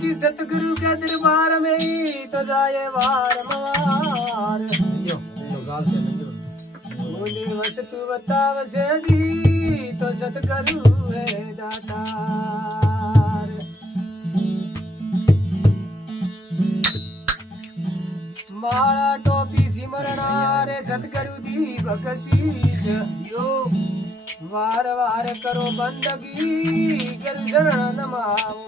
जी सतगुरु के दरबार में ही तो जाए वार मवार बोले वस तू बताव से दी तो सतगुरु है दातार माला टोपी सिमरना रे सतगुरु दी बकसीस यो वार वार करो बंदगी गुरु शरण नमाओ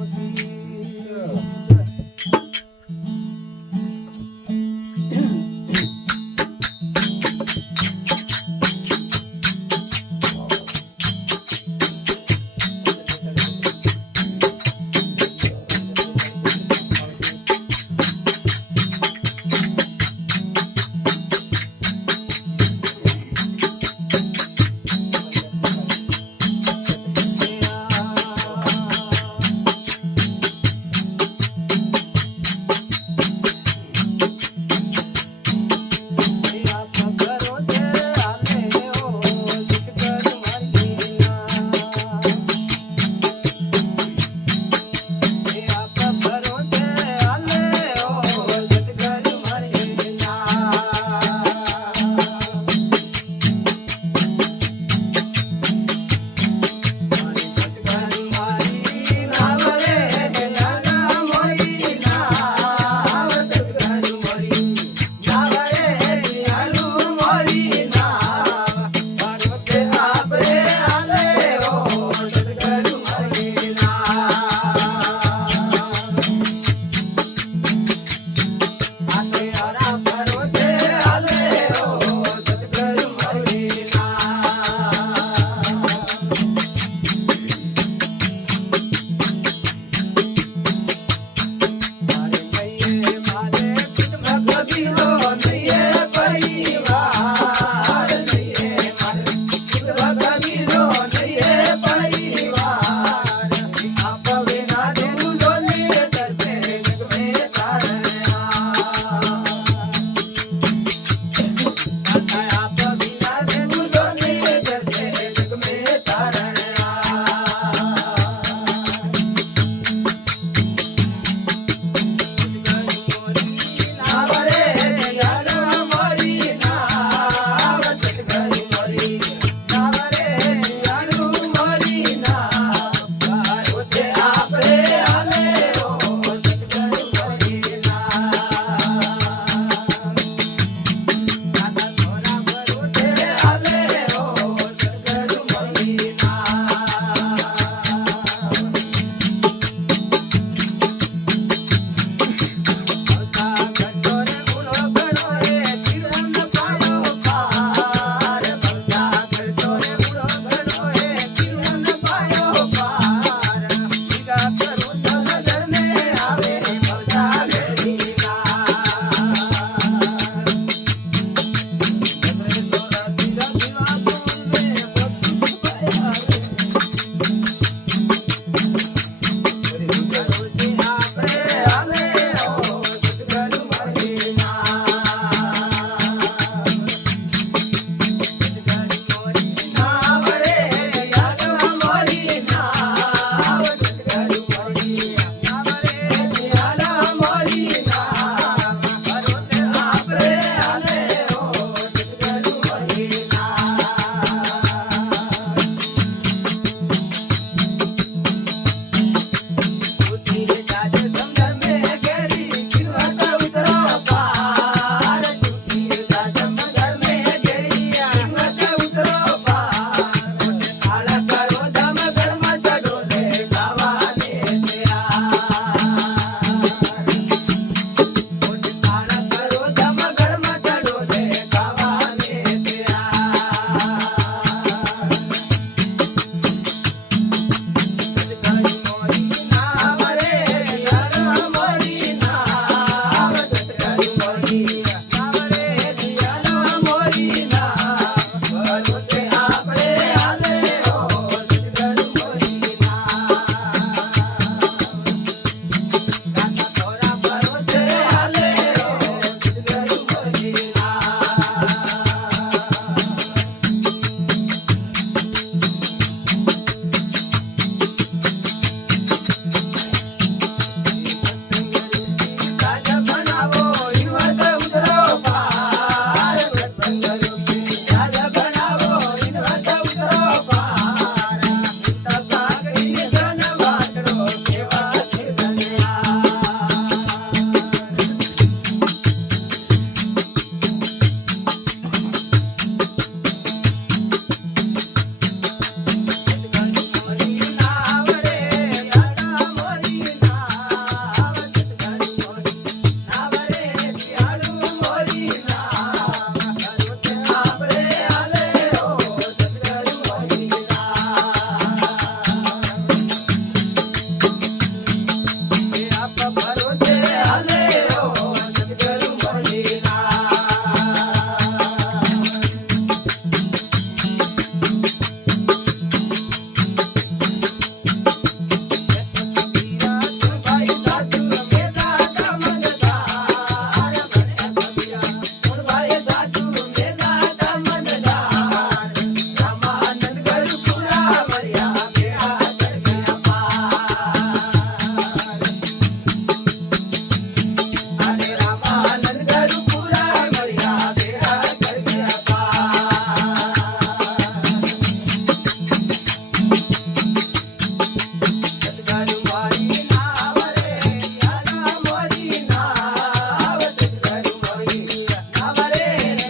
સદગુરુ મારી નાવ રે યાલા મોરી નાવ સદગુરુ મોરી નાવ રે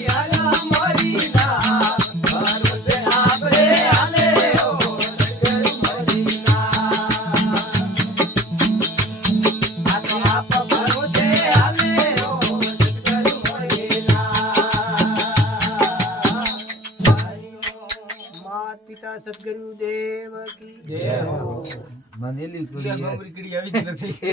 યાલા મોરી નાવ ભરોસે આપરે આલે ઓ સદગુરુ મોરી નાવ આપ ભરોસે આલે ઓ સદગુરુ મોરી નાવ માત પિતા સદગુરુ દેવ કી જય હો. મને લીકડી આવી નથી